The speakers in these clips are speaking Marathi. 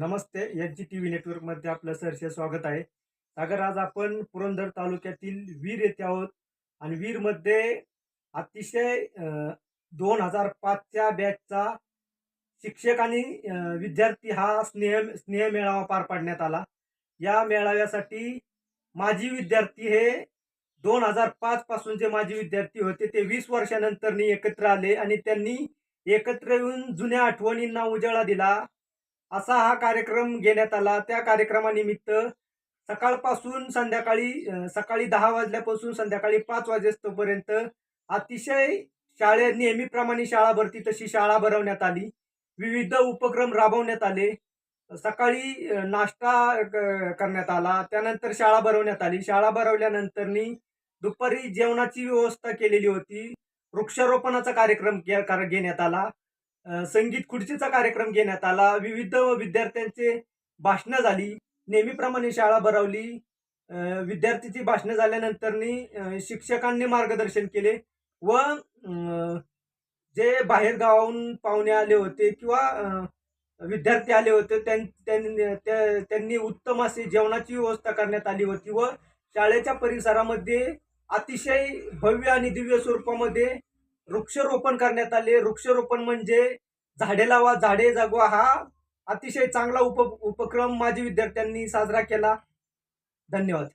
नमस्ते. एच जी टी व्ही नेटवर्कमध्ये आपलं सरसे स्वागत आहे. सागर आज आपण पुरंदर तालुक्यातील वीर येथे आहोत आणि वीरमध्ये अतिशय दोन हजार पाचच्या बॅचचा शिक्षक आणि विद्यार्थी हा स्नेह स्नेह मेळावा पार पाडण्यात आला. या मेळाव्यासाठी माजी विद्यार्थी हे दोन हजार पाचपासून जे माजी विद्यार्थी होते ते वीस वर्षानंतर एकत्र आले आणि त्यांनी एकत्र येऊन जुन्या आठवणींना उजाळा दिला. असा हा कार्यक्रम घेण्यात आला. त्या कार्यक्रमानिमित्त सकाळपासून संध्याकाळी सकाळी दहा वाजल्यापासून संध्याकाळी पाच वाजेपर्यंत अतिशय शाळे नेहमीप्रमाणे शाळा भरती तशी शाळा भरवण्यात आली. विविध उपक्रम राबवण्यात आले. सकाळी नाश्ता क- करण्यात आला. त्यानंतर शाळा भरवण्यात आली. शाळा भरवल्यानंतरनी दुपारी जेवणाची व्यवस्था केलेली होती. वृक्षारोपणाचा कार्यक्रम के- घेण्यात आला. संगीत खुर्चीचा कार्यक्रम घेण्यात आला. विविध विद्यार्थ्यांचे भाषणं झाली. नेहमीप्रमाणे शाळा भरवली. विद्यार्थीची भाषणं झाल्यानंतरनी शिक्षकांनी मार्गदर्शन केले व जे बाहेर गावाहून पाहुणे आले होते किंवा विद्यार्थी आले होते त्यां- त्यां- त्या- त्यांनी उत्तम अशी जेवणाची व्यवस्था करण्यात आली होती व शाळेच्या परिसरामध्ये अतिशय भव्य आणि दिव्य स्वरूपामध्ये वृक्षरोपण करण्यात आले. वृक्षरोपण म्हणजे झाडे लावा झाडे जगवा हा अतिशय चांगला उप उपक्रम माजी विद्यार्थ्यांनी साजरा केला. धन्यवाद.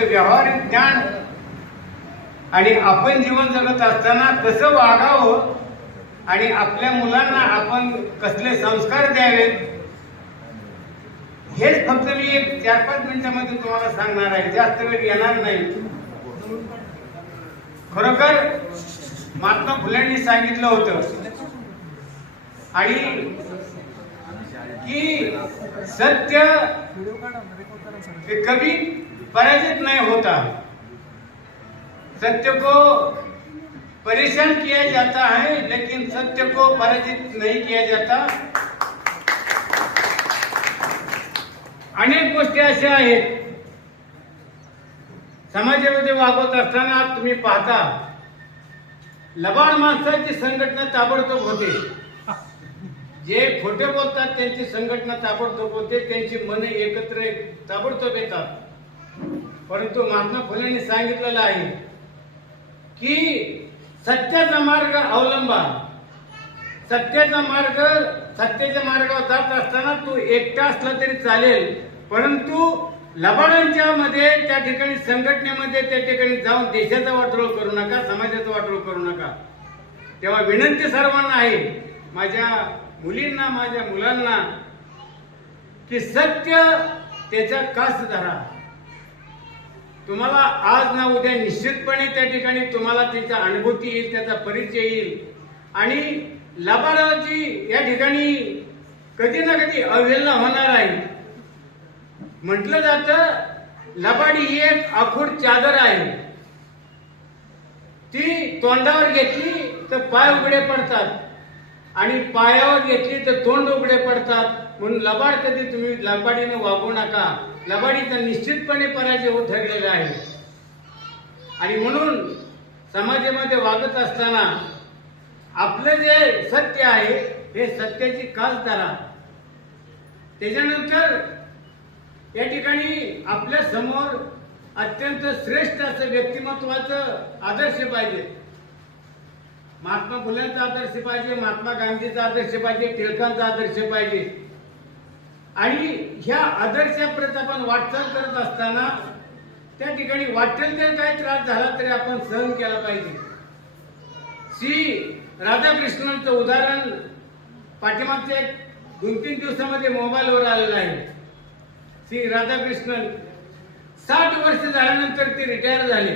फक्त व्यावहारिक ज्ञान. आणि आपण जीवन जगत असताना कसं वागावं आणि आपल्या मुलांना आपण कसले संस्कार द्यावेत हेच फक्त मी एक चार पाच मिनिटामध्ये तुम्हाला सांगणार आहे. जास्त वेळ येणार नाही. खरोखर महात्मा फुलेंनी सांगितलं होतं. आणि की सत्य कवी पराजित नहीं होता। सत्य को परेशान किया जाता है लेकिन सत्य को पराजित नहीं किया जाता। अनेक गोष्टी अशा आहेत। समाजामध्ये वागवत असताना तुम्ही पाहता लबाड माणसाची संघटना ताबडतोब होते. जे खोटे बोलतात त्यांची संघटना ताबडतोब होते त्यांची मन एकत्र ताबडतोब येतात. परंतु महात्मा फुलेंनी सांगितलेलं आहे की सत्याचा मार्ग अवलंबा सत्याचा मार्ग सत्याच्या मार्गावर जात असताना तू एकटा असला तरी चालेल परंतु लबाडांच्या मध्ये त्या ठिकाणी संघटनेमध्ये त्या ठिकाणी जाऊन देशाचा वाटोळ करू नका समाजाचा वाटोळ करू नका. तेव्हा विनंती सर्वांना आहे माझ्या मुलींना माझ्या मुलांना की सत्य त्याच्या कास धरा तुम्हाला आज ना उद्या निश्चितपणे त्या ठिकाणी तुम्हाला त्याचा अनुभूती येईल त्याचा परिचय येईल. आणि लबाडाची या ठिकाणी कधी ना कधी अवहेलना होणार आहे. म्हटलं जातं लबाडी ही एक आखूड चादर आहे. ती तोंडावर घेतली तर पाय उघडे पडतात. आणि पायावर घेतली तर तोंड उघडे पडतात. म्हणून लबाड कधी तुम्ही लबाडीनं वागू नका. लबाडीचा निश्चितपणे पराजय होत ठरलेला आहे. आणि म्हणून समाजामध्ये वागत असताना आपलं जे सत्य आहे हे सत्याची कास धरा त्याच्यानंतर या ठिकाणी आपल्यासमोर अत्यंत श्रेष्ठ असं व्यक्तिमत्वाचं आदर्श पाहिजे. महात्मा फुलेंचा आदर्श पाहिजे महात्मा गांधीचा आदर्श पाहिजे टिळकांचा आदर्श पाहिजे. आणि ह्या आदर्शाप्रत आपण वाटचाल करत असताना त्या ठिकाणी वाटेल तर काही त्रास झाला तरी आपण सहन केला पाहिजे. श्री राधाकृष्णनचं उदाहरण पाठीमागच्या एक दोन तीन दिवसामध्ये मोबाईलवर आलेलं आहे. श्री राधाकृष्णन साठ वर्ष झाल्यानंतर ते रिटायर झाले.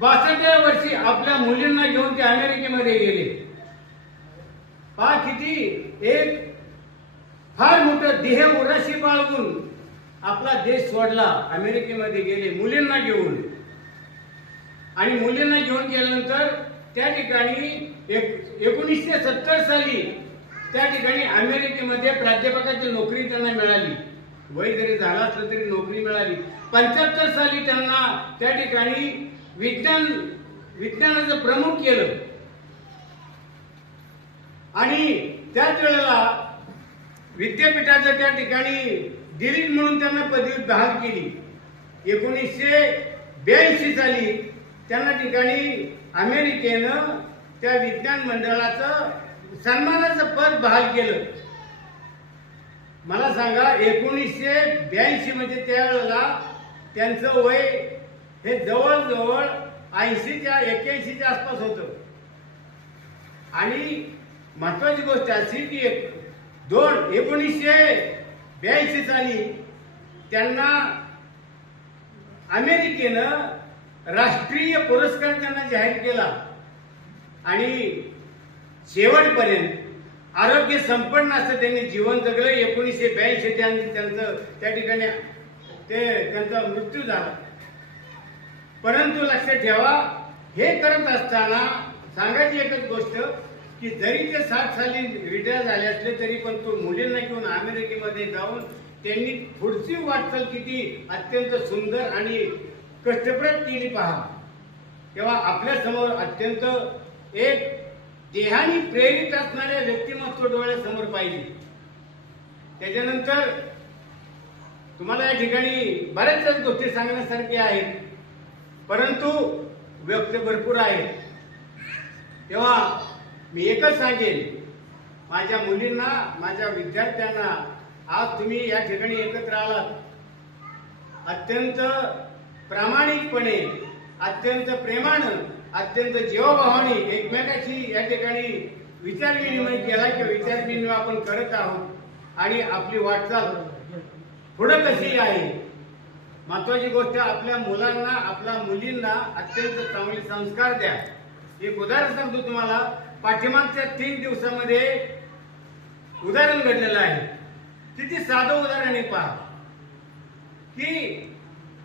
बासष्टव्या वर्षी आपल्या मुलींना घेऊन ते अमेरिकेमध्ये गेले. पा किती एक फार मोठं देह उराशी बाळगून आपला देश सोडला अमेरिकेमध्ये गेले मुलींना घेऊन. आणि मुलींना घेऊन गेल्यानंतर त्या ठिकाणी एक एकोणीसशे सत्तर साली त्या ठिकाणी अमेरिकेमध्ये प्राध्यापकाची नोकरी त्यांना मिळाली. वय जरी झाला असलं तरी नोकरी मिळाली. पंच्याहत्तर साली त्यांना त्या ठिकाणी विज्ञान विज्ञानाचं प्रमुख केलं. आणि त्याच वेळेला विद्यापीठाच्या त्या ठिकाणी दिलीप म्हणून त्यांना पदवी बहाल केली. एकोणीसशे ब्याऐंशी साली त्यांना ठिकाणी अमेरिकेनं त्या विज्ञान मंडळाचं सन्मानाचं पद बहाल केलं. मला सांगा एकोणीसशे ब्याऐंशी मध्ये त्यावेळेला त्यांचं वय हे जवळजवळ ऐंशीच्या एक्क्याऐंशीच्या आसपास होतं. आणि महत्वाची गोष्ट अशी की एक दोन एकोणीसशे ब्याऐंशी साली त्यांना अमेरिकेनं राष्ट्रीय पुरस्कार त्यांना जाहीर केला. आणि शेवटपर्यंत आरोग्य संपन्न असं त्यांनी जीवन जगलं. एकोणीसशे ब्याऐंशी त्यांचं त्या ठिकाणी ते त्यांचा मृत्यू झाला. परंतु लक्षात ठेवा हे करत असताना सांगायची एकच गोष्ट की जरी ते साठ साली रिटायर झाले असले तरी पण तो मुलींना घेऊन अमेरिकेमध्ये जाऊन त्यांनी पुढची वाटचाल किती अत्यंत सुंदर आणि कष्टप्रद केली पहा. तेव्हा आपल्यासमोर अत्यंत एक देहाने प्रेरित असणाऱ्या व्यक्तिमत्व डोळ्यासमोर पाहिजे त्याच्यानंतर तुम्हाला या ठिकाणी बऱ्याचशाच गोष्टी सांगण्यासारख्या आहेत. परंतु व्यक्त भरपूर आहेत. तेव्हा मी एकच सांगेन. माझ्या मुलींना माझ्या विद्यार्थ्यांना आज तुम्ही या ठिकाणी एकत्र आलात. अत्यंत प्रामाणिकपणे अत्यंत प्रेमानं अत्यंत जीवभावाने एकमेकाशी या ठिकाणी विचारविनिमय केला किंवा विचारविनिमय आपण करत आहोत आणि आपली वाटचाल पुढं कशी आहे? महत्वाची गोष्ट आपल्या मुलांना आपल्या मुलींना अत्यंत चांगले संस्कार द्या. एक उदाहरण सांगतो तुम्हाला. पाठीमागच्या तीन दिवसामध्ये उदाहरण घडलेलं आहे. किती साधं उदाहरण आहे पहा. की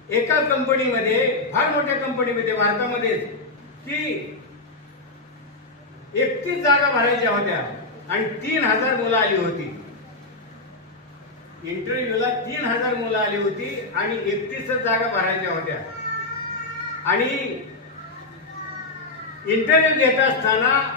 एका कंपनीमध्ये फार मोठ्या कंपनीमध्ये भारतामध्ये की एकतीस जागा भरायच्या होत्या आणि तीन हजार मुलं आली होती. इंटरव्ह्यूला तीन हजार मुलं आली होती आणि एकतीसच जागा भरायच्या होत्या. आणि इंटरव्ह्यू घेत असताना